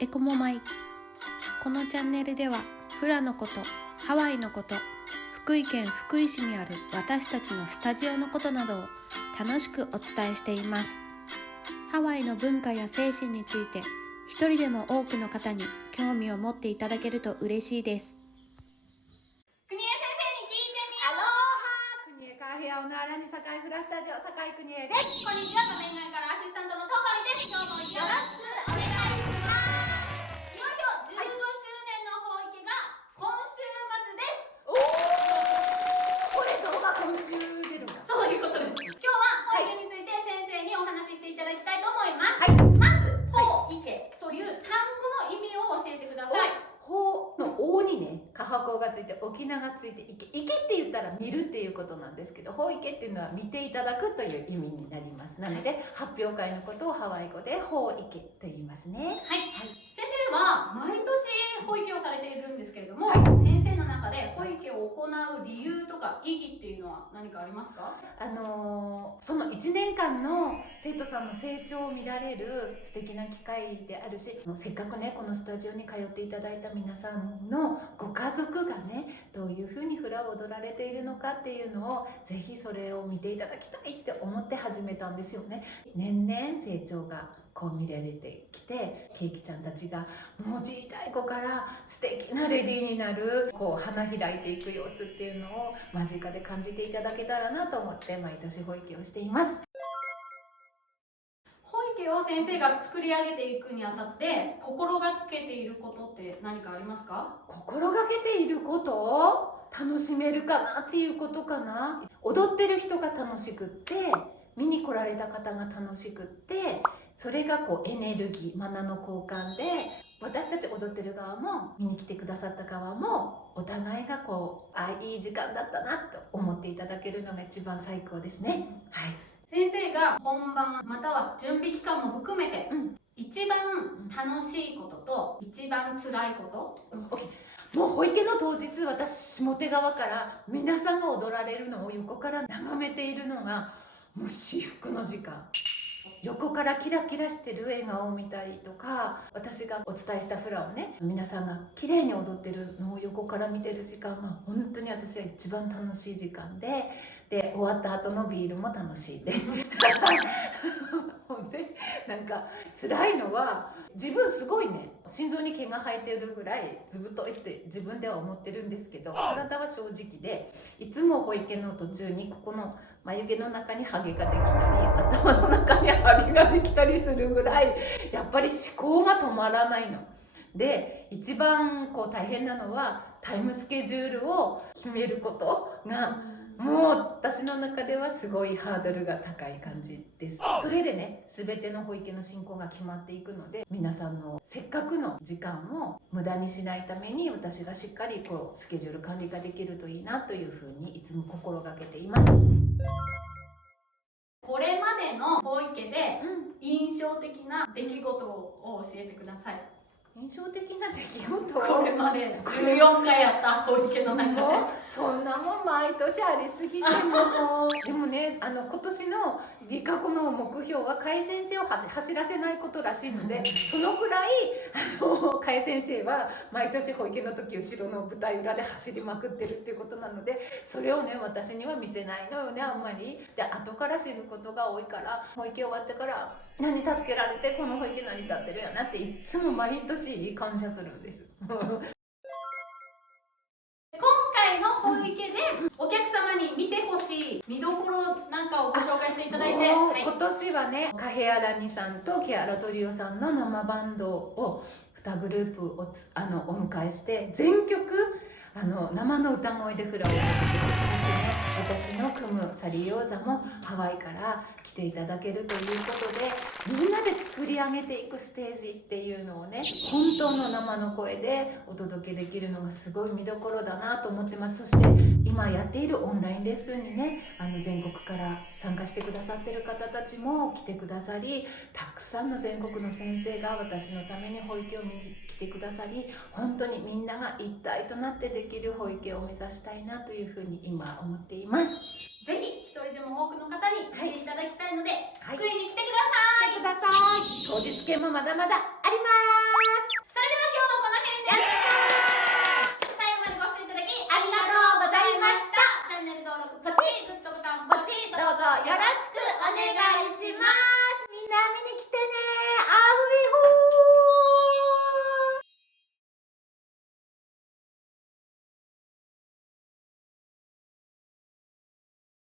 エコモマイ。このチャンネルではフラのこと、ハワイのこと、福井県福井市にある私たちのスタジオのことなどを楽しくお伝えしています。ハワイの文化や精神について一人でも多くの方に興味を持っていただけると嬉しいです。国枝先生に聞いてみよう。アロハ、国枝カーヘアオナーラニサカイフラスタジオ酒井国枝です。こんにちは、画面内からアシスタントのトホリです。今日もよろしくお願いします。いよいよ15周年の法池が今週末です。おー、これ動画今週出るんだ。そういうことです。今日は法池について先生にお話ししていただきたいと思います。はい、まず、法池という単語の意味を教えてください。法の王にね、カハコがついて沖縄がついて池って言ったら見るっていうことなんですけど、法池っていうのは見ていただくという意味になります。なので発表会のことをハワイ語で法池と言いますね。はい、先生は毎年法池をされているんですけれども、はい、先生の中で法池を行う理由とか意義っていうのは何かありますか？その1年間の生徒さんの成長を見られる素敵な機会であるし、せっかくねこのスタジオに通っていただいた皆さんのご家族がねどういうふうにフラを踊られているのかっていうのをぜひそれを見ていただきたいって思って始めたんですよね。年々成長がこう見られてきて、ケーキちゃんたちがもうちっちゃい子から素敵なレディーになるこう花開いていく様子っていうのを間近で感じていただけたらなと思って毎年法池をしています。法池を先生が作り上げていくにあたって心がけていることって何かありますか？心がけていることを楽しめるかなっていうことかな。踊ってる人が楽しくって見に来られた方が楽しくって、それがこうエネルギー、マナの交換で私たち踊ってる側も見に来てくださった側もお互いがこういい時間だったなと思っていただけるのが一番最高ですね。はい、先生が本番または準備期間も含めて、一番楽しいことと一番辛いこと、もう法池の当日、私下手側から皆さんが踊られるのを横から眺めているのがもう至福の時間。横からキラキラしてる笑顔を見たりとか、私がお伝えしたフラをね皆さんが綺麗に踊ってるのを横から見てる時間が本当に私は一番楽しい時間で終わった後のビールも楽しいですほんでなんか辛いのは自分すごいね心臓に毛が生えてるぐらいずぶといって自分では思ってるんですけど、体は正直でいつも保育の途中にここの眉毛の中にハゲができたり頭の中にハゲができたりするぐらいやっぱり思考が止まらないので、一番こう大変なのはタイムスケジュールを決めることがもう私の中ではすごいハードルが高い感じです。それでね全ての保育の進行が決まっていくので、皆さんのせっかくの時間を無駄にしないために私がしっかりこうスケジュール管理ができるといいなというふうにいつも心がけています。これまでの法池で印象的な出来事を教えてください。印象的な出来事これまで14回やった法池の中でそんなもん毎年ありすぎてもでもね今年の理科子の目標は海先生を走らせないことらしいので、そのくらい海先生は毎年保育の時後ろの舞台裏で走りまくってるっていうことなので、それをね私には見せないのよねあんまり。で後から知ることが多いから、保育終わってから何助けられてこの保育成り立ってるやなっていつも毎年感謝するんです今回の保育でお客様に見てほしい見どころなんかをご紹介していただいて、今年はねカヘアラニさんとケアラトリオさんの生バンドを2グループをお迎えして全曲生の歌声でフラを歌って、そしてね私の組むサリオーザもハワイから来ていただけるということで、みんなで作り上げていくステージっていうのをね本当の生の声でお届けできるのがすごい見どころだなと思ってます。そして今やっているオンラインレッスンにね全国から参加してくださってる方たちも来てくださり、たくさんの全国の先生が私のために保育を見に来てくださり、本当にみんなが一体となってできる保育を目指したいなというふうに今思っています。ぜひ一人でも多くの方に見ていただきたいので、はい、福井に来てください。来てください。当日券もまだまだあります。